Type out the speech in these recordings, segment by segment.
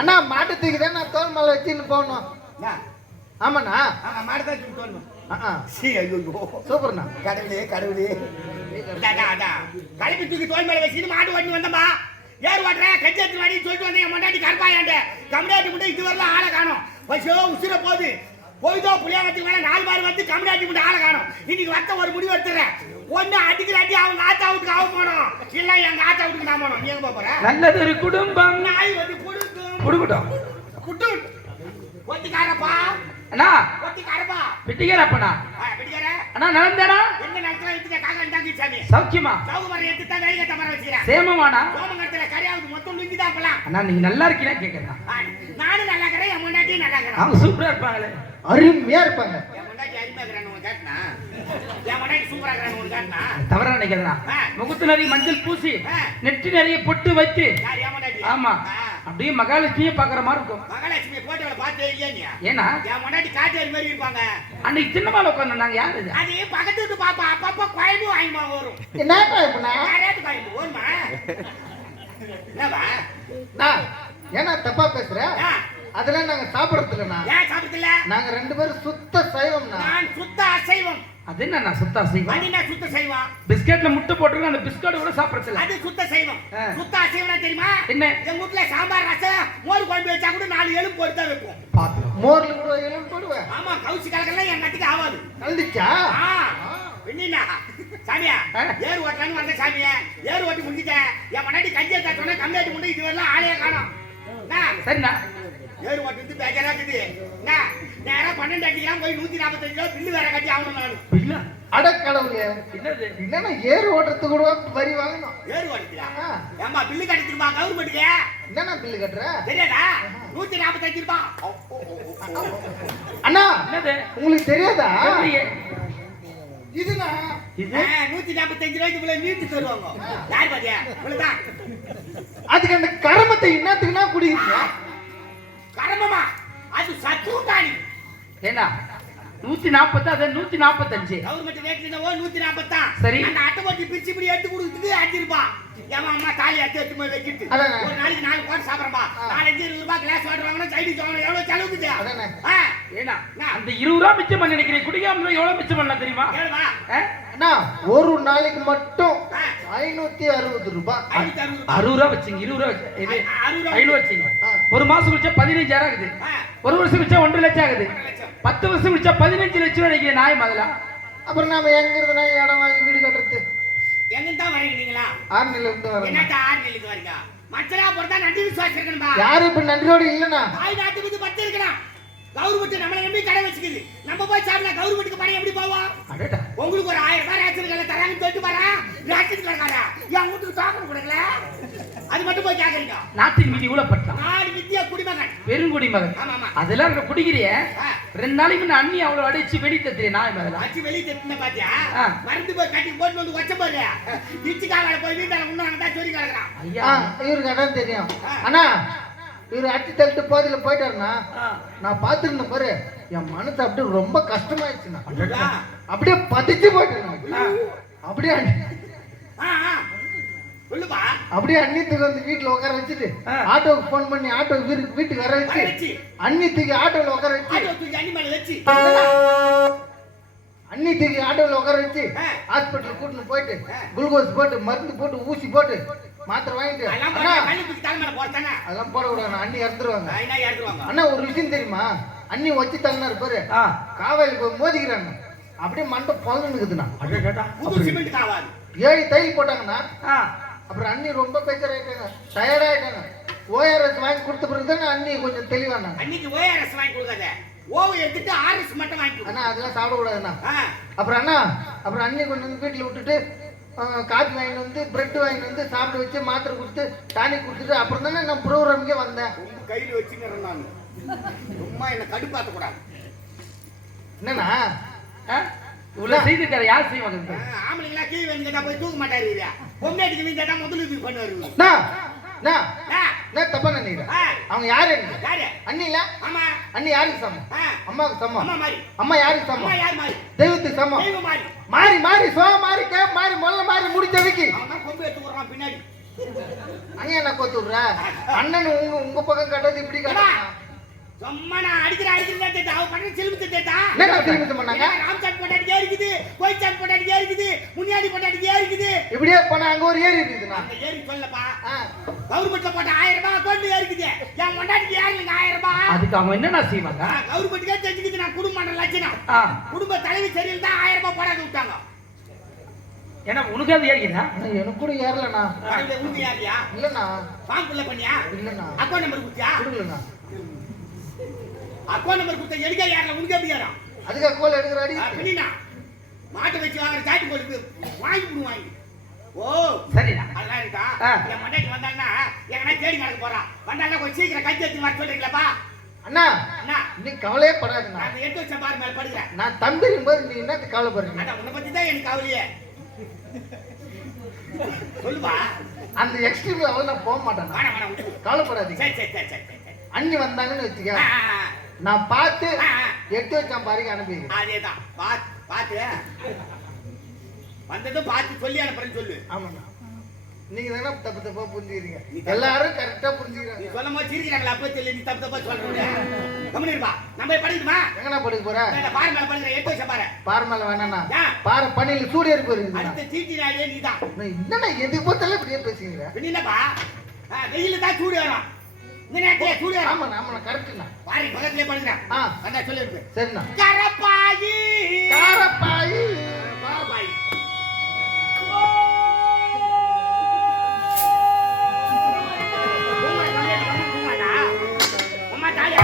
அண்ணா மாட்டு தூக்கி தான் நான் தோல் மேல வச்சுன்னு போகணும். ஆமாண்ணா மாடுதான் தூக்கி தோல் சூப்பர்ண்ணா. கடவுளே கடவுளே கலப்பி தூக்கி தோல் மேல வச்சுன்னு மாடு ஓட்டி வந்தம்மா. ஏறு ஓட்டுறேன் கட்சி வாடி சொல்லிட்டு வந்தேன் மண்டாட்டி கருப்பாயாண்ட கம்யூனிட்டி மட்டும் இது வரலாம் ஆளை காணும். வயசோ உசுர போகுது போய்தோ புளியாங்கத்துக்கு மேல 4 பார் வந்து கம்யூனிட்டி மட்டும் ஆளை காணும். இன்னைக்கு வத்த ஒரு முடிவு எடுத்துறேன். ஒண்ணு அடிக்கிறாட்டி அவங்க ஆத்தா வீட்டுக்கு அவ போனோம், இல்ல எங்க ஆத்தா வீட்டுக்கு நான் போனோம். நீ எங்க போற? நல்லது ஒரு குடும்பம் நாய் வந்து குடுக்கும் குடுக்கட்டும் குட்டு ஒத்திக்காரப்பா அண்ணா ஒத்திக்காரப்பா பிட்டிக்காரப்பண்ணா பிடிக்கார அண்ணா நடந்தானா எங்க நடத்துல எடுத்துட்ட காக்கா இருந்தாங்க சாமி சௌக்கியமா சௌகமரம் எடுத்து தான் வேலையை தமர வச்சுக்கிறேன். சேமமாண்ணா சோமங்கரத்துல கரையாவது மொத்தம் லுங்கி தான் போலாம். அண்ணா நீங்க நல்லா இருக்கீங்களா கேட்கறேன். நானும் நல்லா இருக்கிறேன், என் முன்னாடியும் நல்லா இருக்கிறேன். அவங்க சூப்பரா இருப்பாங்களே, அருமையா இருப்பாங்க. என் முன்னாடி அருமையா இருக்கிறான்னு உனக்கு காட்டினா, என் முன்னாடி சூப்பரா இருக்கிறான்னு உனக்கு காட்டினா தவறா நினைக்கிறேன். முகத்து நிறைய மஞ்சள் பூசி நெற்றி நிறைய பொட்டு வைத்து யார் என் முன்னாடி? ஆமா அப்படியே மகாலட்சுமியை பாக்குற மாதிரி இருக்கும். மகாலட்சுமி போட்டோல பார்த்தே இல்லையா நீ? ஏன்னா என் முன்னாடி காட்டு மாதிரி இருப்பாங்க. அன்னைக்கு சின்னமால உட்காந்து நாங்க யாரு அது பக்கத்து வீட்டு பாப்பா அப்பப்ப கோயம்பு வாங்கிமா வரும். என்ன கோயம்புண்ணா? யாரையாவது கோயம்பு வருமா? என்னவா ஏன்னா தப்பா பேசுற? அதெல்லாம் நாங்க சாப்பிடறது இல்லண்ணா. ஏன் சாப்பிடல? நாங்க 2 பேரும் சுத்த சைவம்ண்ணா. நான் சுத்த அசைவம். அது என்ன சுத்த அசைவம்? அது என்ன சுத்த சைவம்? பிஸ்கட்ல முட்டை போட்டு அந்த பிஸ்கட் கூட சாப்பிடறது இல்ல. அது சுத்த சைவம். சுத்த அசைவம் தெரியுமா? என்ன? எங்க வீட்ல சாம்பார் ரசம் மோர் குழம்பு வச்சா கூட 4 எலும்பு போட்டு தான் வைப்போம். பாத்து மோர்ல கூட எலும்பு போடுவேன். ஆமா கவுசி கலக்கெல்லாம் என் கட்டிக்கு ஆகாது. கலந்துச்சா? என்னன்னா சாமியா ஏறு ஓட்டலான்னு வந்த சாமியா ஏறு ஓட்டி முடிஞ்சிட்டேன். என் முன்னாடி கஞ்சியை தட்டோன்னா கம்மியாட்டி முடி இது வரலாம் ஆளையே காணும். சரிண்ணா ஏறு ஓட்டி வந்து பேஜரா இருக்குது. நேரம் 12 அடிக்கலாம் போய் 145 ரூபா பில்லு வேற கட்டி ஆகணும். நான் அடக்கடவுளே என்னது இல்லன்னா ஏறு ஓட்டுறதுக்கு கூட வரி வாங்கணும். ஏறு ஓட்டிக்கலாம். ஏமா பில்லு கட்டிட்டுமா கவர்மெண்ட்டுக்கு? என்னன்னா பில்லு கட்டுற? தெரியாதா? 145 ரூபா. அண்ணா என்னது உங்களுக்கு தெரியாதா? இதுனா இது 145 ரூபாய்க்கு இவ்வளவு நீட்டு தருவாங்க. யார் பாத்தியா? இவ்வளவுதான். அதுக்கு அந்த கரமத்தை என்னத்துக்குன்னா குடிக்கிறீங்க? கரமமா அது சத்துக்காணி. ஏன்னா 140 அது 145 கவர்மெண்ட் ரேட்ல 140 தான். சரி அந்த அட்டை போட்டு பிரிச்சு இப்படி எடுத்து கொடுத்துட்டு 5 ரூபாய். ஏமா அம்மா தாலி எடுத்து போய் வச்சிட்டு ஒரு நாளைக்கு 4 கோட் சாப்பிடுறப்பா. 4-5 ரூபாய் கிளாஸ் வாட்டர் வாங்கினா சைடிஸ் வாங்கினா எவ்வளவு செலவுக்குது? ஏன்னா அந்த 20 ரூபாய் மிச்சம் பண்ண நினைக்கிறேன். குடிக்காம எவ்வளவு மிச்சம் பண்ணலாம் தெரியுமா? அண்ணா ஒரு நாளைக்கு மட்டும் 560 ரூபாய். 60 ரூபாய் வச்சுங்க, 20 ரூபாய் இது 500 வச்சுங்க. ஒரு மாசம் குடிச்சா 15,000 ஆகுது. ஒரு வருஷம் குடிச்சா 1.5 லட்சம் ஆகுது. 10 வருஷம் குடிச்சா 15 லட்சம் நினைக்கிறேன். நாய் முதல்ல அப்புறம் நாம எங்க இருந்தனா இடம் வாங்கி வீடு கட்டுறது? எங்க தான் வரீங்களா? ஆர்னில இருந்து வரேன். என்னடா ஆர்னில இருந்து வரீங்க? மச்சலா போறதா நன்றி விசுவாசம் இருக்கணும்பா. யாரு இப்ப நன்றியோட இல்லனா? தாய் நாட்டுக்கு பத்து இருக்கணும். கவர்மெண்ட் நம்மள நம்பி கடை வச்சுக்குது. நம்ம போய் சாப்பிட கவர்மெண்ட்டுக்கு பணம் எப்படி போவோம்? அடடா உங்களுக்கு ஒரு 1000 ரூபாய் ரேஷன்ல தராங்க சொல்லிட்டு வரா. ரேஷன் கடைக்காரா என் வீட்டுக்கு சாப்பிட கொடுக்கல. அது மட்டும் போய் கேக்குறீங்க. நாட்டின் மீது ஊழப்பட்டான். நாடு வித்தியா குடிமகன். பெருங்குடிமகன். ஆமா ஆமா. அதெல்லாம் குடிக்கிறிய 2 நாளைக்கு முன்ன அண்ணி அவ்வளவு அடிச்சு வெடி தத்துறே நாய் மேல. அடிச்சு வெளிய தத்துன பாத்தியா? மருந்து போய் கட்டி போட்டு வந்து வச்ச பாரு. இச்சிக்கால போய் வீட்டால முன்னாங்க தான் சொல்லி கலக்குறான். ஐயா இவருக்கு அதான் தெரியும். அண்ணா இவரு அட்டி தள்ளிட்டு போதில போயிட்டாருன்னா நான் பாத்துருந்தேன் பாரு. என் மனசு அப்படியே ரொம்ப கஷ்டமாயிடுச்சுண்ணா. அப்படியே பதிச்சு போயிட்டேன். அப்படியே சொல்லுப்பா. அப்படியே அண்ணித்துக்கு வந்து வீட்டுல உட்கார வச்சுட்டு ஆட்டோவுக்கு போன் பண்ணி ஆட்டோ வீட்டுக்கு வர வச்சு அண்ணித்துக்கு ஆட்டோல உட்கார வச்சு அண்ணித்துக்கு ஆட்டோல உட்கார வச்சு ஹாஸ்பிட்டல் கூட்டிட்டு போயிட்டு குளுக்கோஸ் போட்டு மருந்து போட்டு ஊசி போட்டு மாத்திரை வாங்கிட்டு அதெல்லாம் போட விடாது. அண்ணி இறந்துருவாங்க. அண்ணா ஒரு விஷயம் தெரியுமா? அண்ணி வச்சு தள்ளினாரு பாரு ஆ. காவாயில் போய் மோதிக்கிறாங்க அப்படியே மண்டை பொழந்துக்குதுண்ணா புது சிமெண்ட் காவாது 7 தையல் போட்டாங்கண்ணா ஆ. அப்புறம் அண்ணி ரொம்ப பேச்சராயிட்டாங்க டயர்டாயிட்டாங்க ஓஆர்எஸ் வாங்கி கொடுத்த பிறகு தானே அண்ணி கொஞ்சம் தெளிவானாங்க அன்னைக்கு ஓஆர்எஸ் வாங்கி கொடுக்காத ஓவை எடுத்துட்டு ஆர்எஸ் மட்டும் வாங்கி கொடு. அண்ணா அதெல்லாம் சாப்பிடக்கூடாதுண்ணா ஆ. அப்புறம் அண்ணா அப்புறம் அண்ணி கொண்டு வந்து வீட்டில் விட்டுட்டு காபி வாங்கிட்டு வந்து பிரெட் வாங்கிட்டு வந்து சாப்பிட வச்சு மாத்திரை கொடுத்து டானிக் கொடுத்துட்டு அப்புறம் தானே நான் ப்ரோக்ராமுக்கே வந்தேன் ரொம்ப கையில் வச்சுக்கிறேன் நான் சும்மா என்ன கடுப்பாத்த கூடாது என்னண்ணா ஆ? இவ்வளவு செய்திருக்காரு யார் செய்வாங்க ஆம்பளைங்களா கீழே வந்து கேட்டா போய் தூக்க மாட்டாரு இல்லையா பொம்மையாட்டுக்கு நீ கேட்டா முதலுதவி பண்ணுவாரு அண்ணா, அண்ணா, என்ன தப்பா நினைக்கிறேன் அவங்க யாரு யாரு அண்ணி இல்ல ஆமா அண்ணி யாருக்கு சமம் அம்மாவுக்கு அம்மா சமம் மாதிரி அம்மா யாருக்கு அம்மா சமம் யார் மாதிரி தெய்வத்துக்கு சமம் தெய்வம் மாதிரி மாறி மாறி சோ மாறி கேப் மாறி மொல்ல மாறி முடிச்ச வைக்கி அவன் தான் கொம்பு எடுத்து விடுறான் பின்னாடி அண்ணன் என்ன கோத்து விடுற அண்ணன் உங்க பக்கம் கட்டது இப்படி கட்டணும் சும்மா நான் அடிக்கிறேன் கேட்டா அவன் பண்ண செலுத்து கேட்டா என்ன திரும்பி பண்ணாங்க ராம் சாட் போட்டாடிக்கே இருக்குது கோயில் சாட் போட்டாடிக்கே இருக்குது முனியாடி போட்டாடிக்கே இருக்குது இப்படியே போனா அங்க ஒரு ஏரி இருக்குதுண்ணா அந்த ஏரி சொல்லப்பா கவர்மெண்ட்ல போட்ட 1000 ரூபாய் கொண்டு ஏறிக்குது என் முன்னாடிக்கு ஏறிங்க 1000 ரூபாய் அதுக்கு அவங்க என்னென்ன செய்வாங்க கவர்மெண்ட்டுக்கே தெரிஞ்சுக்கிது நான் குடும்பம் பண்ற லட்சணம் ஆ. குடும்ப தலைவி சரியில் தான் 1000 ரூபாய் போடாது விட்டாங்க ஏன்னா உனக்கு அது ஏறிக்கிறா அண்ணா, எனக்கு கூட ஏறலண்ணா உனக்கு யாரியா இல்லண்ணா ஃபார்ம் ஃபில் பண்ணியா இல்லண்ணா அக்கௌண்ட் நம்பர் கொடுத்தியா கொடுக்கலண்ணா அக்கௌண்ட் நம்பர் கொடுத்த எடுக்க யாரல உனக்கு எப்படி யாரா அதுக்கு கோல் எடுக்கிற அடி அப்படின்னா மாட்டை வச்சு வாங்குற சாட்டி கோலுக்கு வாங்கி கொடு வாங்கி ஓ சரிடா அதெல்லாம் இருக்கா ஆ. என் மண்டைக்கு வந்தாங்கன்னா எங்கன்னா தேடி நடக்க போறான் வந்தாங்கன்னா கொஞ்சம் சீக்கிரம் கஞ்சி எடுத்து வர சொல்றீங்களாப்பா அண்ணா அண்ணா நீ கவலையே படாதுண்ணா நான் எடுத்து வச்ச பாரு மேல படுக்கிறேன் நான் தம்பி இருக்கும்போது நீ என்னத்துக்கு கவலைப்படுறீங்க அதான் உன்னை பத்தி தான் எனக்கு கவலையே சொல்லுப்பா அந்த எக்ஸ்ட்ரீம் லெவல் நான் போக மாட்டேன் வேணாம் வேணாம் விட்டு. கவலைப்படாதீங்க சரி சரி சரி சரி சரி அண்ணி வந்தாங்கன்னு வச்சுக்க ஆ, ஆ, ஆ. நான் பார்த்து ஆ, ஆ. எடுத்து வச்சான் பாருங்க அனுப்பிடுறேன் அதேதான் பார்த்து வந்ததும் பார்த்து சொல்லி அனுப்புறேன்னு சொல்லு ஆமாண்ணா நீங்க தானே தப்பு தப்பா புரிஞ்சுக்கிறீங்க நீ தப்பு- எல்லாரும் கரெக்டா நீ புரிஞ்சுக்கிறாங்க சொல்லும் போது சிரிக்கிறாங்களா அப்ப சொல்லி நீ தப்பு தப்பா சொல்றேன் கம்மனி இருப்பா நம்ம போய் படிக்கணுமா எங்கண்ணா படுக்க போற இந்த பாரு மேல படுக்கிற எடுத்து வச்ச பாரு பாறை மேல வேணாண்ணா ஏன்? பாறை பணியில சூடு ஏறி போயிருக்குண்ணா அடுத்த சீட்டி நாளே நீ தான் என்னண்ணா எதுக்கு பார்த்தாலும் இப்படியே பேசுறீங்க என்னப்பா வெயில தான் சூடு வரும் இந்த நேரத்துல சூடு வரும் ஆமாண்ணா ஆமாண்ணா கரெக்டுண்ணா பாரு பக்கத்துலயே படுக்கிறேன் ஆ வந்தா சொல்லி இருக்கு சரிண்ணா கரப்பாயி காரப்பாயி பாபாய் அம்மா தாயா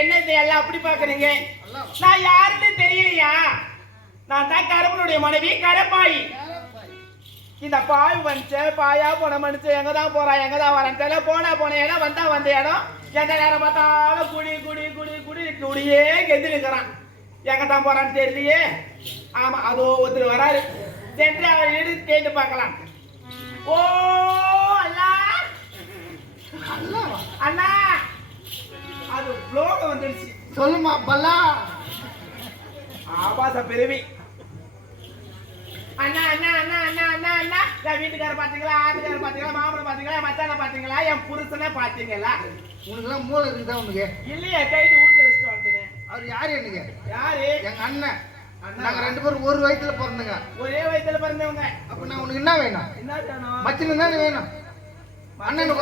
என்ன இதை எல்லாம் அப்படி பாக்குறீங்க? நான் யாருன்னு தெரியலையா? நான் தான் கருப்பனுடைய மனைவி கரப்பாயி. இந்த பாய் வந்துச்சு, பாயா போன மனுச்சு எங்கதான் போறா எங்கதான் வரான்னு தெரியல. போன இடம் வந்த இடம் எந்த நேரம் பார்த்தாலும் குடி குடி குடி குடி குடியே கெந்து நிற்கிறான். எங்கதான் போறான்னு தெரியலையே. ஆமா, அதோ ஒருத்தர் வராரு. சென்று அவர் எடுத்து கேட்டு பார்க்கலாம். ஓ அல்லா அண்ணா, அது ப்ளோக வந்துடுச்சு. சொல்லுமா பல்லா. ஆபாச பெருவி. அண்ணா அண்ணா அண்ணா அண்ணா அண்ணா அண்ணா, என் வீட்டுக்கார பாத்தீங்களா, ஆட்டுக்கார பாத்தீங்களா, மாமனை பாத்தீங்களா, மச்சான பாத்தீங்களா, என் புருஷனை பாத்தீங்களா? உனக்குலாம் மூளை இருக்குதா உனக்கு? இல்லையே, கைட்டு வீட்டுல வச்சுட்டு வந்துட்டேன். அவர் யாரு? எனக்கு யாரு? எங்க அண்ணன். நாங்க 2 பேரும் ஒரு வயித்துல பிறந்தங்க. ஒரே வயித்துல பிறந்தவங்க. அப்ப நான் உனக்கு என்ன வேணும்? என்ன வேணும்? மச்சினு தானே வேணும்.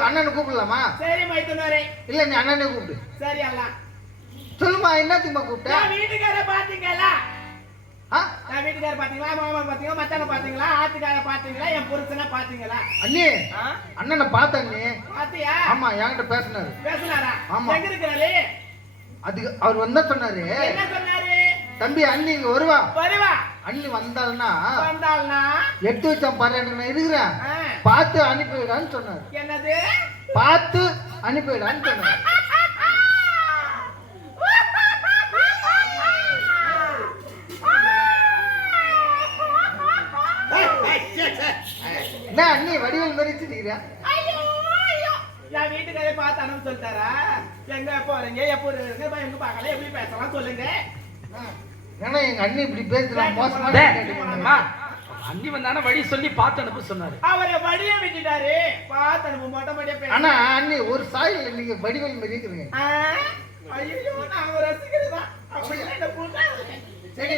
அண்ணனை கூப்பிடலாமா? சரி மைத்துனரே. இல்ல நீ அண்ணனே கூப்பிடு. சரி அல்லா. சொல்லுமா, என்னத்துக்குமா கூப்பிட்ட? நான் வீட்டுக்கார பாத்தீங்களா? ஆ? நான் வீட்டுக்கார பாத்தீங்களா, மாமன் பாத்தீங்களா, மச்சான பாத்தீங்களா, ஆட்டுக்கார பாத்தீங்களா, என் புருஷனை பாத்தீங்களா? அண்ணி, அண்ணனை பார்த்தேன் அண்ணி. பாத்தியா? ஆமா, என்கிட்ட பேசினாரு. பேசுனாரா? ஆமா. எங்க இருக்கிறாரு? அதுக்கு அவர் வந்தா சொன்னாரு, என்ன சொன்னாரு? தம்பி அண்ணி இங்க வருவா. வருவா. அண்ணி வந்தாள்னா எடுத்து வச்சான் பாரு, நான் இருக்கிறேன், பார்த்து அனுப்பிவிடான்னு சொன்னாரு. என்னது? பார்த்து அனுப்பிவிடான்னு சொன்னாரு. என்ன அண்ணி வடிவேல் மாதிரி வச்சிருக்கிறேன்? என் வீட்டுக்காரே பார்த்து அனுப்ப சொல்லிட்டாரா? எங்க போறீங்க, எப்போ இருக்கீங்க, எங்க பார்க்கலாம், எப்படி பேசலாம் சொல்லுங்க. ஏன்னா எங்க அண்ணி இப்படி பேசுறான் மோசமா. அண்ணி வந்தானே வழி சொல்லி பார்த்து அனுப்ப சொன்னாரு. அவரை வழிய விட்டுட்டாரு, பார்த்து அனுப்ப மொட்டை. ஆனா அண்ணி ஒரு சாயில நீங்க வடிவேல் மாதிரி இருக்கிறீங்க. ஐயோ, நான் ஒரு ரசிகர் தான். சரி,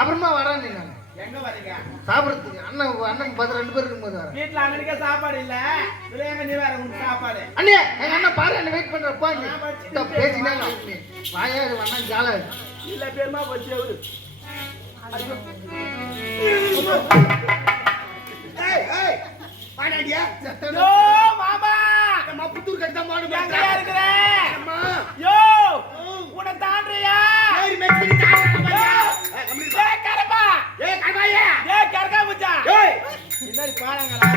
அப்புறமா வரான். நான் எங்க வரீங்க? சாப்பிடறதுக்கு. அண்ணன் 2 பேர் இருக்கும்போது வரேன். வீட்டுல அண்ணனுக்கே சாப்பாடு இல்ல, இதுல எங்க நீ வேற உனக்கு சாப்பாடு? அண்ணே, எங்க அண்ணன் பாரு, என்ன வெயிட் பண்றப்பா. பேசினா வாயா அண்ணா ஜாலா இல்ல, பெருமா போச்சு அவரு. யோ மாமா, புத்தூர் கட்ட மாடு எங்கயா இருக்கிற? யோ உன்னை தாண்டியா? கரப்பா, கரக்கா முச்சா, என்ன பாருங்களா?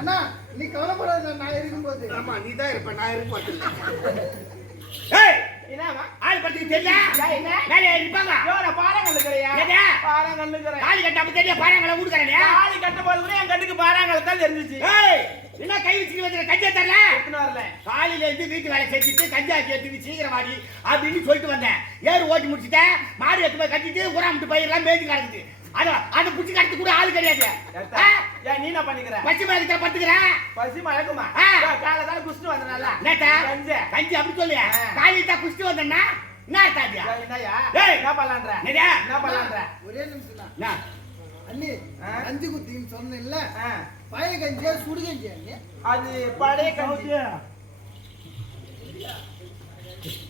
அண்ணா நீ கவலைப்படாத, நான் இருக்கும்போது. ஆமா, நீ தான் இருப்ப, நான் இருக்க மாட்டேன். என்னவா ஆள் பத்தி தெரியல. என்ன வேலையா இருப்பாங்க. யோ, நான் பாறாங்கல் இருக்கிறேன். எங்க? பாறாங்கல் இருக்கிறேன். தாலி கட்டாம தெரிய பாறாங்கள ஊடுக்கறனே. தாலி கட்ட போது கூட என் கண்ணுக்கு பாறாங்கல் தான் தெரிஞ்சிச்சு. ஏய், என்ன கை வச்சிட்டு வந்து கஞ்சா தரல? எடுத்துன்னு வரல. காலையில இருந்து வீட்டு வேலை செஞ்சுட்டு கஞ்சா கேட்டு சீக்கிரம் வாடி அப்படின்னு சொல்லிட்டு வந்தேன். ஏறு ஓட்டி முடிச்சிட்டேன். மாடு எடுத்து போய் கட்டிட்டு உராமட்டு பயிரெல்லாம் மேய்ச்சி கிடக்குது. அதை புடிச்சு கடத்து கூட ஆள் கிடையாது. ஏன் நீ என்ன பண்ணிக்கிற? பச்சை மரத்துல படுத்துக்கிறேன். பசி மயக்குமா? காலையில குடிச்சிட்டு வந்தனால கஞ்சி அப்படி சொல்லு. காலையில தான் குடிச்சிட்டு வந்தேன்னா என்ன தாத்தியா? என்ன பண்ணலான்ற? என்ன பண்ணலான்ற? ஒரே நிமிஷம் தான். அண்ணி கஞ்சி குத்தின்னு சொன்னேன்ல, பழைய கஞ்சியா சுடு கஞ்சியா அண்ணி? அது பழைய கஞ்சி.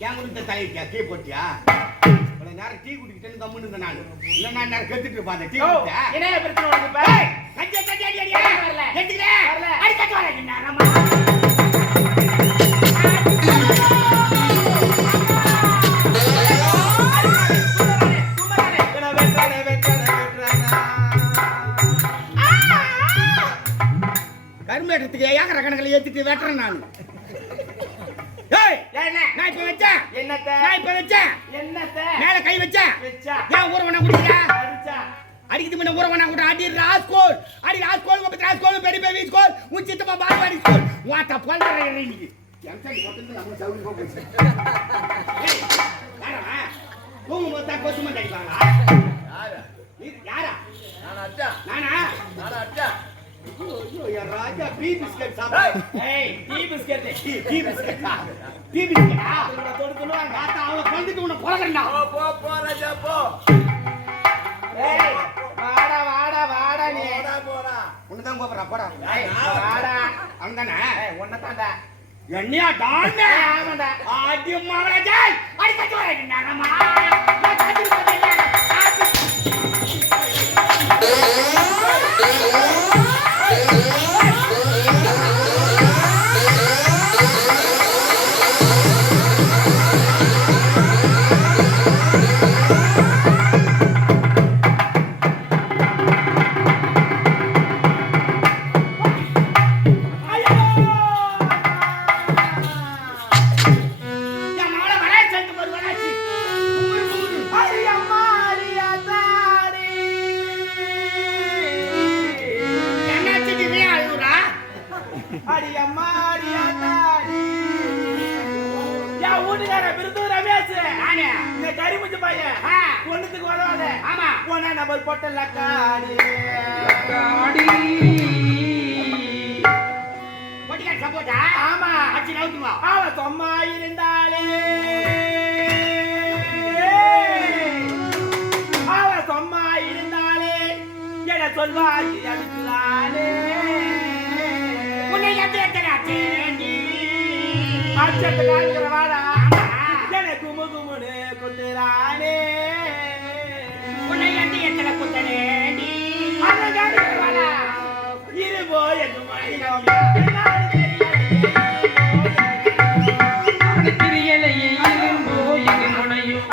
ஏன் கொடுத்த தலையிட்டியா? டீ போட்டியா? இவ்வளவு நேரம் டீ குடிக்கிட்டேன்னு கம்முன்னு இருந்தேன் நான். இல்லை நான் நேரம் கெடுத்துட்டு இருப்பாங்க. டீ குடிச்சா என்ன பிரச்சனை உனக்கு இப்ப? கஞ்சியா கஞ்சி அடி அடி வரல. எடுத்துக்கிறேன். வரல. அடி கட்டு வரேன் நேரமா. கரும்பேட்டத்துக்கு ஏக்கர கணக்கில் ஏத்திட்டு வெட்டுறேன் நான். நான் இப்ப வச்சேன். என்னத்த? நான் இப்ப வச்சேன். என்னத்த? மேல கை வச்சேன். வெச்சா. ஏன் ஊரவனா குடிக்கிறா? அடிச்சா. அடிக்குது முன்ன ஊரவனா கூட அடி ராஸ்கோல். அடி ராஸ்கோல் கோபி ராஸ்கோல் பெரிய பெரிய ஸ்கோல். உச்சித்தமா பால்வாடி ஸ்கோல். வாட்ட பல்றே இன்னைக்கு. எம்சடி போட்டு நம்ம சவுரி போச்சு. யாரா? தூங்கு மொத்த கோசுமா டைப்பாங்களா? யாரா? நீ யாரா? நானா? ஐயோ யா ராஜா டீ பிஸ்கட் சாப்பிடு. ஏய், tea biscuit. Tea biscuit. Tea பிஸ்கட்டா? உன்னை தொடுத்துனு அங்க. தாத்தா அவளை கொண்டுட்டு உன்னை போறேன்டா. போ ராஜா போ. ஏய், வாடா வாடா வாடா நீ. போடா. உன்னை தான் கூப்பிடுறா போடா. ஏய், வாடா. அவன் தானே? ஏய், உன்னை தான்டா. என்னையா டான்டா? ஆமாடா. ஆடி மகராஜா அடி கட்டு வரேன் நானம்மா. ஒரு பொட்டல காடி காடி பொட்டிக்கார சப்போட்டா ஆமா அச்சி நவுத்துவா அவ சும்மா இருந்தாலே அவ சும்மா இருந்தாலே என சொல்வாய் அடிக்கிறாளே உன்னை எத்தனை அச்சத்தை காண்கிறவாடா என குமு குமுனு கொண்டுறானே உன்னை எத்தனை குத்தனே அதை காண்கிறவாடா இருபோ என்று மழையும் தெரியலையே இரும்போ இது முனையும்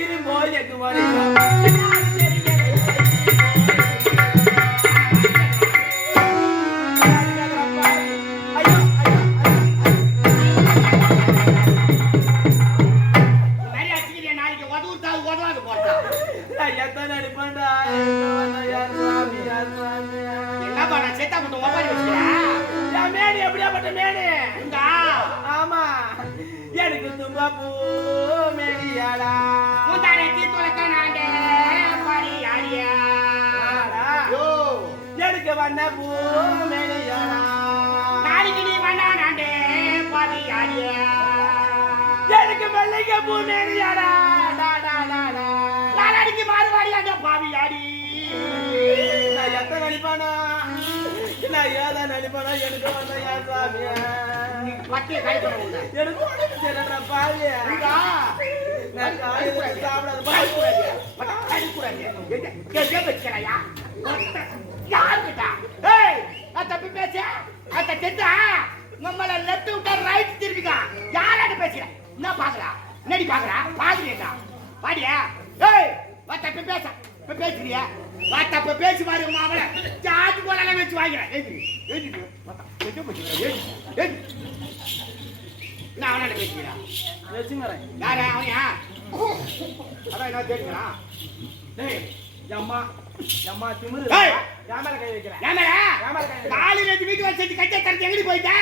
இரும்போ என்று மழையும் நிறைய அடிச்சுக்கிறியா நாளைக்கு உதவுத்தாது உதவாது போட்டா என்னப்பா நான் செத்தா மட்டும் ஒப்பாடி வச்சுக்கிறேன் மேனி எப்படியாப்பட்ட மேனி உண்டா ஆமா எனக்கு தும்பா பூ மேனியாடா முந்தானே தீத்துலக்க நாண்டே பாடி ஆடியா யோ எனக்கு வண்ண பூ மேனியாடா நாளைக்கு நீ வேணா நாண்டே பாடி ஆடியா எனக்கு வெள்ளைக்க பூ மேனியாடா டா டா டா டா நாளைக்கு மாறுவாடியாண்டே பாவி ஆடி நான் எத்தனை நடிப்பானா நான் ஏதா நடிப்பானா எனக்கு வந்த யார் சாமியா வட்டியை கழிக்கணும் உன்னை. எனக்கு உடம்பு சரியில்லை பாவியா உண்டா? நான் காலையில சாப்பிடாத கழிக்கூடாது. வட்டை கழிக்கூடாது. எங்க வச்சுக்கிறாயா? வட்டை யாருக்கிட்ட? ஏய், நான் தப்பி பேச? அத்தை தெரிஞ்சா? நம்மள left விட்டா right திருப்பிக்கா. யாராட்ட பேசுற? என்ன பாக்குறா? என்னடி பாக்குறா? பாக்குறியா? பாடியா? ஏய், வா தப்பி பேச. இப்ப பேசுறியா? வா தப்பி பேசி பாரு உன் மாவள. சாத்து போலாம் வச்சு வாங்குறேன். ஏய், ஏய், எங்க போச்சுடா? ஏய். நான் அவனாட்ட பேசுறா. வச்சுங்கறேன் யாரா அவன்யா? அதான் என்ன கேட்கிறான்? டேய் அம்மா அம்மா திமிரு ஏய்! யாமல கை வைக்கிறேன் ஏமரா? ஏமல கை வைக்கிறேன் காலையில இருந்து வீட்டு வச்சு கட்டை தரத்து எங்கடி போயிட்ட?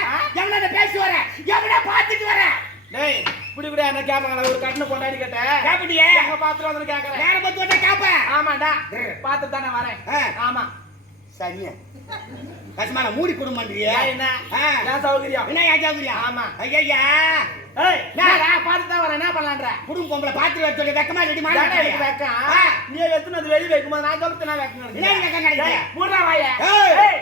எவனாட்ட பேசி வர? எவனா பார்த்துட்டு வர? டேய் இப்படி கூட என்ன கேட்பாங்களா ஒரு கண்ணு பொண்டாடி கேட்டேன் கேப்படியே? எங்க பாத்துட்டு வந்து கேக்குறேன் வேற பத்து வந்தா கேப்ப. ஆமாடா பாத்து தானே வரேன் ஆ. ஆமா சரியா. கஷ்டமான மூடி குடும்பம்ன்றியே. ஏன் என்ன ஆ. நான் சௌகரியம் என்ன ஏஜாகுறியா? ஆமா. ஐயா. ஏய் நான் பாத்து தான் வரேன் என்ன பண்ணலான்ற குடும்ப பொம்பளை பாத்து வர சொல்லி வெக்கமா ரெடி தானே மாட்டா எனக்கு வெக்கம் நீ எடுத்து அது வெளிய வைக்கும்போது நான் சொல்லிட்டு நான் வெக்கம் என்ன வெக்கம் கிடைக்குது? மூடுறா வாய ஏய். ஏய்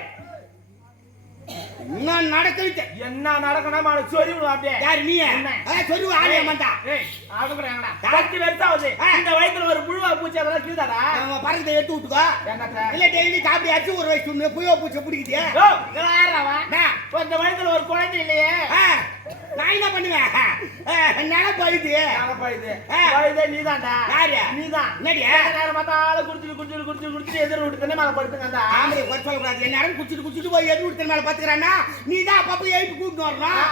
என்ன நடக்குது? என்ன நடக்கணும் மாடு சொறி விடுவா அப்படியே யார் நீ? என்ன? சொல்லு ஆளே மண்டா. ஏய் ஆடுறேங்கடா பத்தி வெறுத்தாவுது இந்த வயித்துல ஒரு புழுவா பூச்சி அதெல்லாம் கீழடா நம்ம பறக்கத்தை எடுத்து விட்டுக்கோ. என்னத்த இல்ல டெய்லி காப்பி அடிச்சு ஒரு வயசு சொன்னு புயோ பூச்சை பிடிக்குது. ஓ யாரவா இந்த வயித்துல ஒரு குழந்தை இல்லையே நான் என்ன பண்ணுவேன்? நிலப்பழுது பழுது பழுதே நீதான்டா யாரு? நீதான் என்னடியா? நேரம் பார்த்தாலும் குடிச்சிட்டு எதிர் விட்டு தானே மேல படுத்துங்க ஆம்பளை குறை சொல்லக்கூடாது. என்ன நேரம் குடிச்சிட்டு போய் எது விட்டு மேல பாத்துக்கிறான்னா நீ தான் அப்பப்ப எழுப்பி கூப்பிட்டு வரணும்.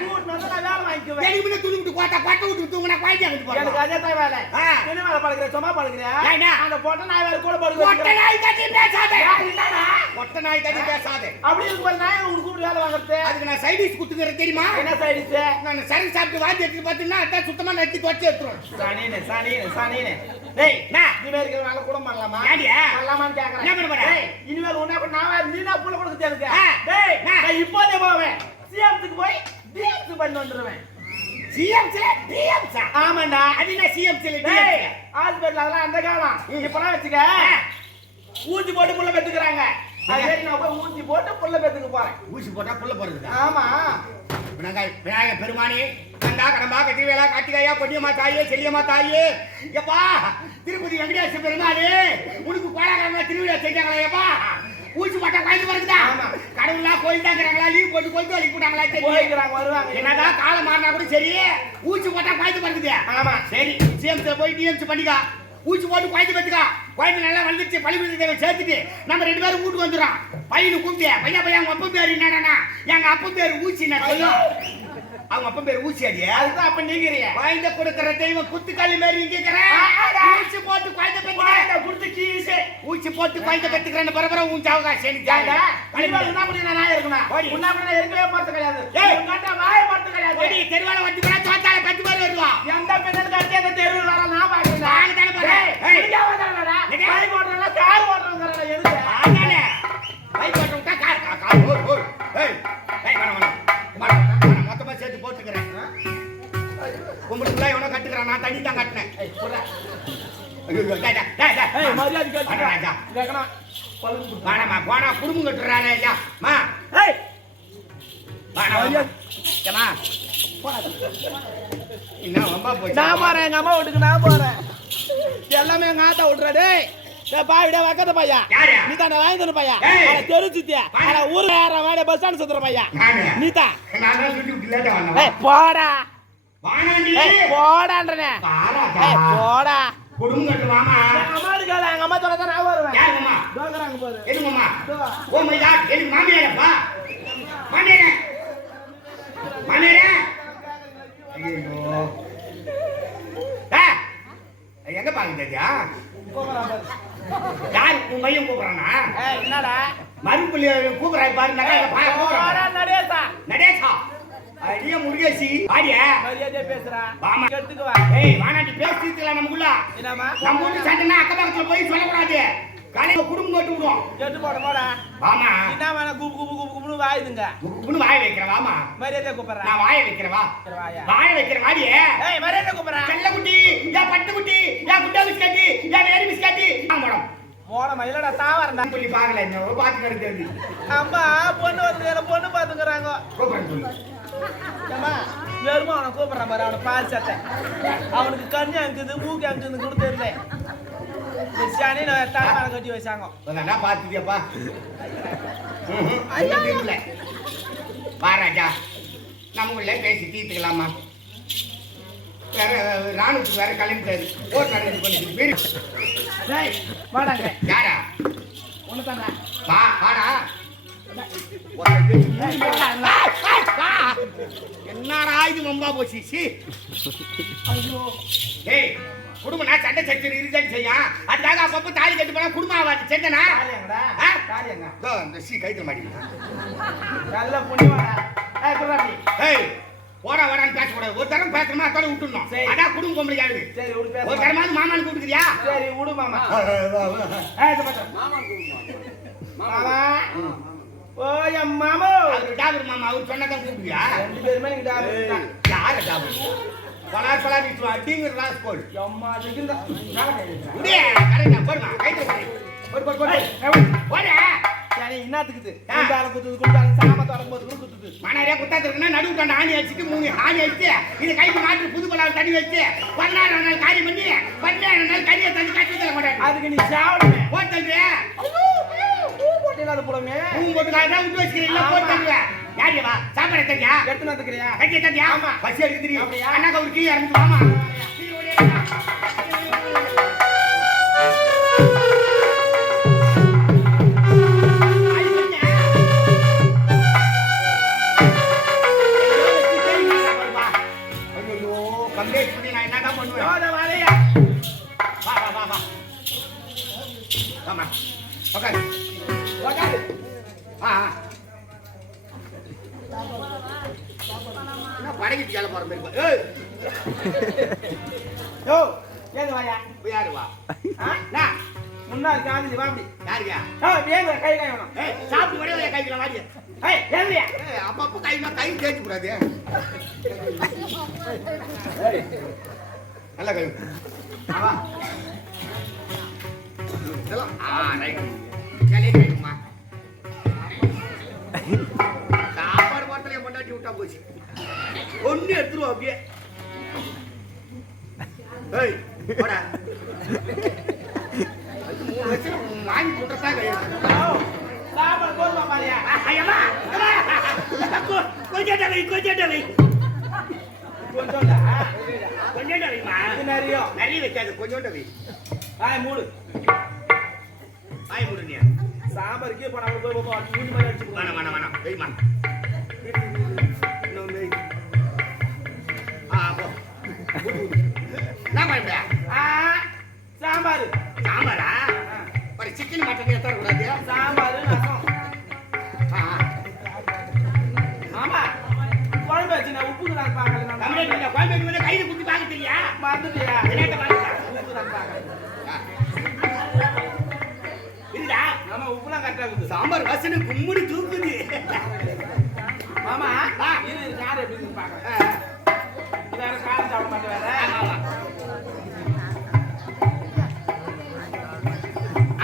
கூட்டு வந்து நான் வேலை வாங்கிக்குவேன் எனக்கு முன்ன துணி விட்டு கொட்டை விட்டு தூங்கினா குழந்தை அங்கிட்டு எனக்கு போறோம். அதே தான் வேலை ஆ. என்ன வேலை பழக்கிறேன் சும்மா பழக்கிறேன் ஏன்னா? அந்த பொட்டை நாய் வேற கூட கொட்டை படுக்கிறேன் நாய் கட்டி பேசாதே. என்னடா கொட்டை நாய் கட்டி பேசாதே. அப்படி இருக்கும்போது நாய் உங்களுக்கு கூப்பிட்டு வேலை வாங்குறது அதுக்கு நான் சைடிஸ் குத்துக்கிறேன் தெரியுமா? என்ன சைடிஸ் நான் சரி சாப்பிட்டு வாந்தி எடுத்து பார்த்தீங்கன்னா அதான் சுத்தமா நட்டி துவச்சி எடுத்துரும். சனீனு டேய் நீ வேற இருக்கிற வேலை கூட பண்ணலாமா ஏன்டியா? பண்ணலாமான்னு கேக்குறேன் என்ன பண்ண போற? டேய் இனிமேல் உன்னை கூட நான் வேற நீனா புள்ள கொடுக்க எனக்கு ஆ. டேய் ஆ. நான் இப்போதே போவேன் சிஎம்க்கு போய் டிஎம்ஸ் பண்ணி வந்துருவேன் சிஎம்ஸ்ல டிஎம்ஸ். ஆமாண்டா அது என்ன சிஎம்ஸ்ல டேய் டிஎம்ஸ்? ஹாஸ்பிடல் அதெல்லாம் அந்த காலம் இப்பலாம் வச்சுக்க ஊசி போட்டு புள்ள பெத்துக்கறாங்க அதே நான் போய் ஊசி போட்டு புள்ள பெத்துக்க போறேன் ஊசி போட்டா புள்ள போறதுக்கா? ஆமா விநாயகர் பெருமானே கண்டா கடம்பா கட்டிவேலா காட்டிகாயா பொன்னியம்மா தாயே செல்லியம்மா தாயே எப்பா திருப்பதி வெங்கடேச பெருமாளே உனக்கு கோலாகரமா திருவிழா செஞ்சாங்களா எப்பா? ஊசி போட்டா குழந்தை வருதுதா? ஆமா. கடவுளா கோயில் தாங்கிறாங்களா லீவ் போட்டு கோயில் வலிக்கு போட்டாங்களா தெரியல. போய்க்கிறாங்க வருவாங்க என்னதான் காலம் மாறினா கூட சரி ஊசி போட்டா குழந்தை வருது. ஆமா சரி சிஎம்ஸ்ல போய் டிஎம்ஸ் பண்ணிக்கா. ஊசி போட்டு குழந்தை பெற்றுக்கா. குழந்தை நல்லா வந்துருச்சு பள்ளிக்கூடத்தை சேர்த்துட்டு நம்ம 2 பேரும் வீட்டுக்கு வந்துடுறோம். பையனு கூப்பிட்டு பையன் உங்க அப்பா பேரு என்னடா? எங்க அப்பா பேரு ஊசி நான் சொல்லும். அவங்க அப்பா பேர் ஊசி அடியா அதுதான் அப்ப நீங்கிறிய குழந்தை கொடுக்கிற தெய்வம் குத்துக்காலி மாதிரி நீங்கிக்கிற ஊசி போட்டு குழந்தை பெற்றுக்கிறேன் குடுத்து கீசே ஊசி போட்டு குழந்தை பெற்றுக்கிறேன் பரபர உன் அவகாசம் எனக்கு ஏண்டா நான் இருக்கணும் ஓடி. உன்ன இருக்கவே போறது கிடையாது ஏய். உங்கட்ட வாய போறது கிடையாது ஓடி தெருவால வட்டி போனா தோத்தால 10 பேர் வருவான் எந்த பெண்ணு கட்டி அந்த தெருவுல வர நான் பாக்குறேன் நாங்க தானே போறேன். ஏய். நீங்க வந்தாடா நீங்க- பைக் ஓட்டுறல கார் ஓட்டுறங்கறல எதுக்கு ஆனானே பைக் ஓட்ட விட்டா கார் ஓ ஓ ஏய் ஏய் வர மொத்தமா சேர்த்து போட்டுக்கிறேன் கும்பிட்டுல இவனை கட்டுக்கிறான் நான் தண்ணி தான் கட்டினேன் ஏய் போடா ஐயோ டேய் டேய் ஏய் மரியாதை வாடா, ராஜா. கேட்டு கேக்கணும் பழுது வாடா போனா குடும்பம் கட்டுறானே ஐயா மா ஏய் வாடா ஏமா என்ன ரொம்ப போச்சு நான் போறேன் எங்க அம்மா வீட்டுக்கு நான் போறேன் எல்லாமே எங்க ஆத்தா விட்டுறா டேய் பாவிட வக்கத பையா யாரு? நீ தான் வாங்கி தர பையா ஏய். அட தெரிஞ்சிட்டியா அட ஊர்ல ஏற வாட பஸ் ஸ்டாண்ட் சுத்துற பையா நானு. நீ தான் நான் தான் சுத்தி லேட்டா ஏய் வந்தேன் போடா வானாண்டி ஏய் போடான்றனே பாராடா ஏய் போடா குடும்பம் கட்டுவாமா எங்க அம்மா இருக்கால எங்க அம்மா சொல்ல தான் நான் வருவேன் யார் மாமா தோக்கறாங்க பாரு எது மாமா தோ. ஓ மை காட் எனக்கு மாமியாரப்பா மாமியாரே மாமியாரே ஐயோ எங்க பாக்குறீங்க போறான் பாரு யார் உன் மையம் கூப்பிடுறானா ஏய் என்னடா மறுபள்ளி கூப்பிடுறாய் பாரு போடா கூப்பிடுறான் நடேசா நடேசா அடிய முருகேசி ஆடிய மரியாதை பேசுறா வாமா. கெடுத்துக்கு வா ஏய் வானாட்டி பேசிக்கலாம் நமக்குள்ள என்னமா நம்ம வீட்டு சண்டைனா அக்க பக்கத்துல போய் சொல்லக்கூடாது கடையில குடும்பம் கட்டு விடுவோம் கெட்டு போடா வாமா என்ன வேணா குப்பு குப்பு குப்பு குப்புனு வாயுதுங்க உன்னு வாய வைக்கிறேன் வாமா மரியாதை கூப்பிடுறா நான் வாய வைக்கிறேன் வா சரி வாயா வாய வைக்கிறேன் வாடியே ஏய் மரியாதை கூப்பிடுறா செல்லக்குட்டி யா பட்டுக்குட்டி யா குட்டா பிஸ்கட்டி யா வேரி பிஸ்கட்டி மேடம் மோட மயிலடா தாவறடா நான் சொல்லி பாக்கல என்ன பாத்து கிடக்குது அம்மா பொண்ணு வந்து பொண்ணு பாத்துக்கறாங்க கூப்பிடுறேன் சொல்லு ஏமா வெறும் அவனை கூப்பிடுறான் பாரு அவனை பால் சட்டை அவனுக்கு கண்ணு அங்குது மூக்கு அங்குது கூட தெரியல சனி நான் தலைமையில கட்டி வச்சாங்க என்ன பாத்துட்டியாப்பா இல்ல வா ராஜா நமக்குள்ள பேசி தீர்த்துக்கலாமா வேற ராணுவத்துக்கு வேற கிளம்பிட்டாரு போர் நடந்து பண்ணிட்டு வீடு டேய் வாடாங்க யாரா ஒண்ணு தானே வா வாடா என்னடா இது மம்பா போச்சு சி ஐயோ ஏய் குடும்பம் நான் சண்டை சச்சரி இருக்கான்னு செய்யா அதுக்காக அப்பப்போ தாலி கட்டி போனா குடும்பம் ஆகாது செஞ்சனா காரியங்கடா காரியங்க இந்த சி கைத்துல மாட்டி நல்ல புண்ணியவாடா ஏய் குர்ராடி ஏய் போடா வாடான்னு பேசக்கூடாது ஒரு தரம் பேசணுமா அதோட விட்டுணும் சரி. அதான் குடும்பம் கும்பல் ஆகுது சரி விடு ஒரு பேச தரமாவது மாமான்னு கூப்பிட்டுக்கிறியா சரி விடு மாமா ஏய் இது பாத்து மாமா ஓ என் மாமா அவர் டாபர் மாமா அவர் சொன்னதான் கூப்பிடுவியா ரெண்டு பேருமே நீங்க டாபர் யார டாபர் பலார் விட்டு அடிங்கிற ராஸ் போடு அம்மா இதுக்கு முடியே கரெக்டா போடுமா கைத்துல போடு போடு போடு போடு சரி என்னத்துக்குது குண்டால குத்துது குண்டால சாம தொடங்கும்போது கூட குத்துது மணரே குத்தாத்துக்குன்னா நடுவு கண்ட ஆணி அடிச்சுட்டு மூணு ஆணி அடிச்சு இது கைக்கு மாற்றி புது பலார் தண்ணி வச்சு 16 நாள் காரியம் பண்ணி 17 நாள் கறியை தண்ணி கட்டி தர மாட்டேன் அதுக்கு நீ சாவணுமே போட்டு தள்ளுவே பூ போட்டில புறமே பூ போட்டு காய்ச்சா விட்டு வச்சுக்கிறீங்களா போட்டு தள்ளுவேன் யாரு வா சாப்பாடு தட்டியா எடுத்து வந்துக்கிறியா கட்டி தட்டியா ஆமா. பசி எடுத்து தெரியும் அப்படியா? அண்ணாக்க ஒரு கீ இறந்து வாமா ஐயோ கம்ப்ளீட் பண்ணி நான் என்னதான் பண்ணுவேன் யோட வாலையா வா வா வா வா ஆமா உட்காரு உட்காரு ஆ என்ன படகிட்டு கேள போற மாதிரி பா- ஏய் யோ ஏங்க வாயா போய் யாரு வா ஆ நான் முன்னாடி காந்தி வா அப்படி யாருயா ஏங்க கை கை வேணும் ஏய் சாப்பிட்டு வரவே கைக்குள்ள வாடியா ஏய் ஏங்கயா ஏய் அப்பப்போ கைனா கை தேய்க்க கூடாது நல்ல கை வா இதெல்லாம் ரைட் சலே கைமா சாப்பாடு போட்டலே பொண்டாட்டி விட்டா போச்சு ஒண்ணு எடுத்துருவோம் அப்படியே ஏய் போடா அது 3 லட்சம் வாங்கி போட்டா கையா சாப்பாடு போடுமா பாரியா ஐயம்மா கொஞ்சம் வை கொஞ்சம்டா கொஞ்சம் வைமா நிறைய நிறைய வைக்காது கொஞ்சோண்ட வை ஆய் மூடு ஆய் முடியா சாம்பாருக்கு போனா போய் மூணு மாதிரி அடிச்சு வேணாம் வேணாம் வேணாம் வைமா இன்னொன்று வை சிக்கன் மட்டன் எத்தர கூடாது. சாம்பார் ரசம். மாமா குழம்பு வச்சு நான் உப்பு தான் பார்க்கல. தமிழ்நாட்டுல கோயம்பேடு வந்து கையில குத்தி பார்க்க தெரியா? மறந்துட்டியா? என்னட்ட பாருங்க. உப்பு தான் பார்க்கல. இல்லடா மாமா உப்புலாம் கரெக்டா இருக்குது. சாம்பார் வாசனை கும்முடி தூக்குது. மாமா இது யார் எப்படி இருக்குன்னு பார்க்கறேன். வேற காரம் சாப்பிட மாட்டேன் வேற.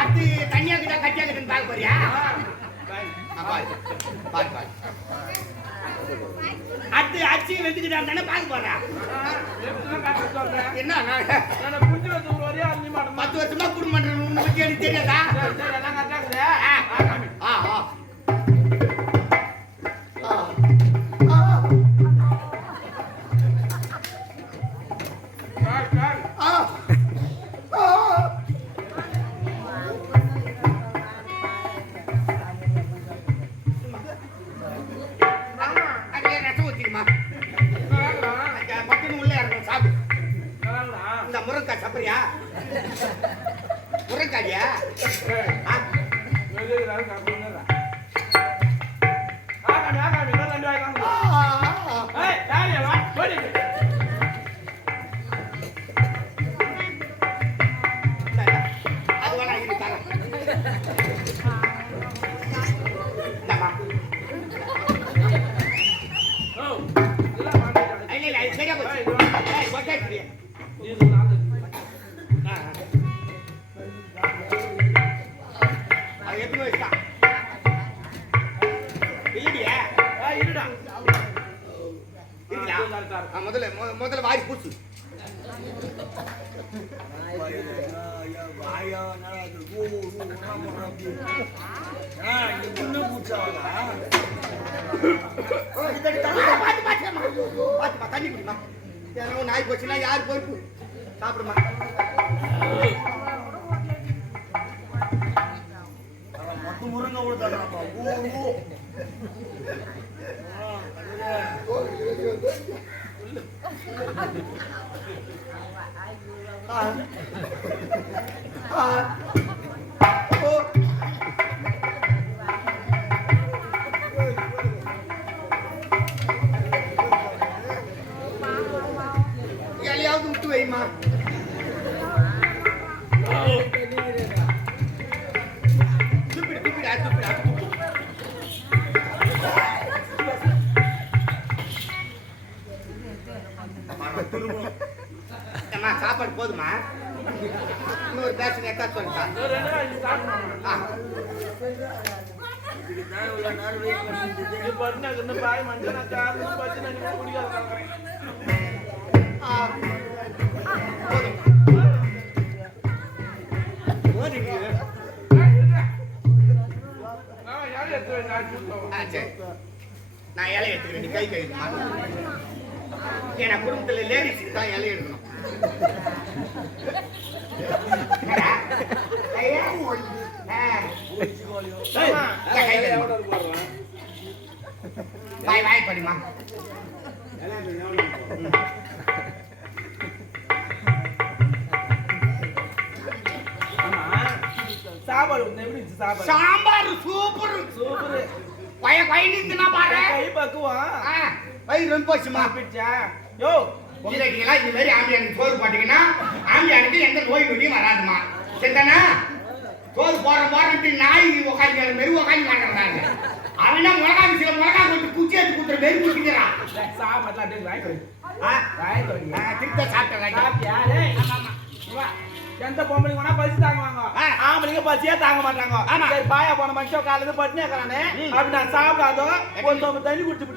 அது தனியா கிட்ட கட்டியா கிட்ட பார்க்க போறியா? பாரு. அது அச்சி வெந்துக்கிட்டா தானே பார்க்க போறா. என்ன நான் புடிச்சு வந்து ஒரு வரையா அள்ளி மாட்டேன். 10 வருஷமா குடும்பம் பண்றேன் உன்னை பத்தி எனக்கு தெரியாதா? சரி எல்லாம் கரெக்டா இருக்குது. அதே ரசம் ஊத்திக்குமா. பட்டுன்னு உள்ள இறங்கும் சாப்பிடு. இந்த முருங்கைக்காய் சாப்பிடுறியா? முருங்கைக்காயா? அது வேணா இரு தரேன். இந்தாம்மா. இல்ல இது சரியா போச்சு. ஏய் கொட்டாச்சு. அது எத்தனை வயசா? இல்லையா? இருடா முதல்ல வாரி பூச்சு. தண்ணி குடிமா. யாரும் நாய் போச்சுன்னா யாரு போய்ப்பு சாப்பிடுமா. முருங்கை கொடுத்தாங்க. எலையாவது விட்டு வைமா. சாப்பாடு போதுமா? இன்னொரு பேசன் எத்தா சொல்லிட்டா. நான் இலை எடுத்துக்கிறேன். நீ கை கழுவிமா. ஏன்னா குடும்பத்துல லேடிஸுக்கு தான் இலை எடுக்கணும். வாய் படிமா. சாப்பாடு எப்படி சாப்பாடு? Sambar super super. பயந்துனா பாரு. கை பக்குவம். வயிறு ரொம்ப போச்சுமா. பிடிச்சா யோ உங்ககிட்டலாம் இந்த மாதிரி ஆம்பியானுக்கு சோறு போட்டீங்கன்னா ஆம்பியானுக்கு எந்த நோய் நொடியும் வராதுமா. சரிதானா? சோறு போடுறன்ட்டு நாய் உட்காந்து மெரு உட்காந்து வாங்குறாங்க. அவனா மிளகா மிசில மிளகா போட்டு குச்சி எடுத்து குத்துற மெரு குடிக்கிறான். சாப்பாடுலாம் அப்படியே வாங்கி திருத்த சாப்பிட்டேன். சாப்பிட்டியா? எந்த பொம்பளைங்க வேணா பசி தாங்குவாங்க. ஆம்பளைங்க பசியே தாங்க மாட்டாங்க. சரி பாயா போன மனுஷன் காலையில பட்டினே இருக்கிறானே அப்படி நான் சாப்பிடாதோ கொஞ்சம் தண்ணி குடிச்சுட்டு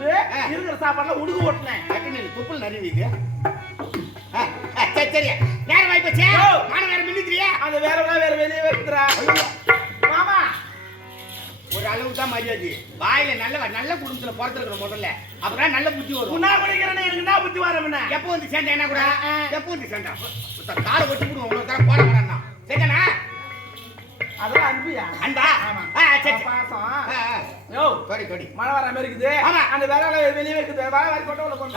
இருக்கிற சாப்பாடுல உடுக்கு ஓட்டினேன். துப்புள் நிறைய சரி சரி நேரம் வாய்ப்பச்சே நானும் வேற மின்னிக்கிறியா? அந்த வேற வேற வெளியே வைக்கிறா மாமா. ஒரு அளவுக்கு தான் மரியாதை. வாயில நல்ல குடும்பத்துல பிறந்திருக்கிற முதல்ல அப்புறம் நல்ல புத்தி வரும். உன்னா குடிக்கிறேன்னு எனக்கு என்ன புத்தி வர? எப்போ வந்து சேர்ந்தா என்ன கூட எப்போ வந்து சேர்ந்தா காலை ஒட்டி விடுவோம். உங்களுக்கு தர போட வேணா சரிதானா? அதெல்லாம் அனுப்பியா? அன்பா சரி பாசம். யோ தொடி தொடி மழை வர மாதிரி இருக்குது. அந்த வேற வெளியே வைக்குது. வேற கொண்டு கொண்டு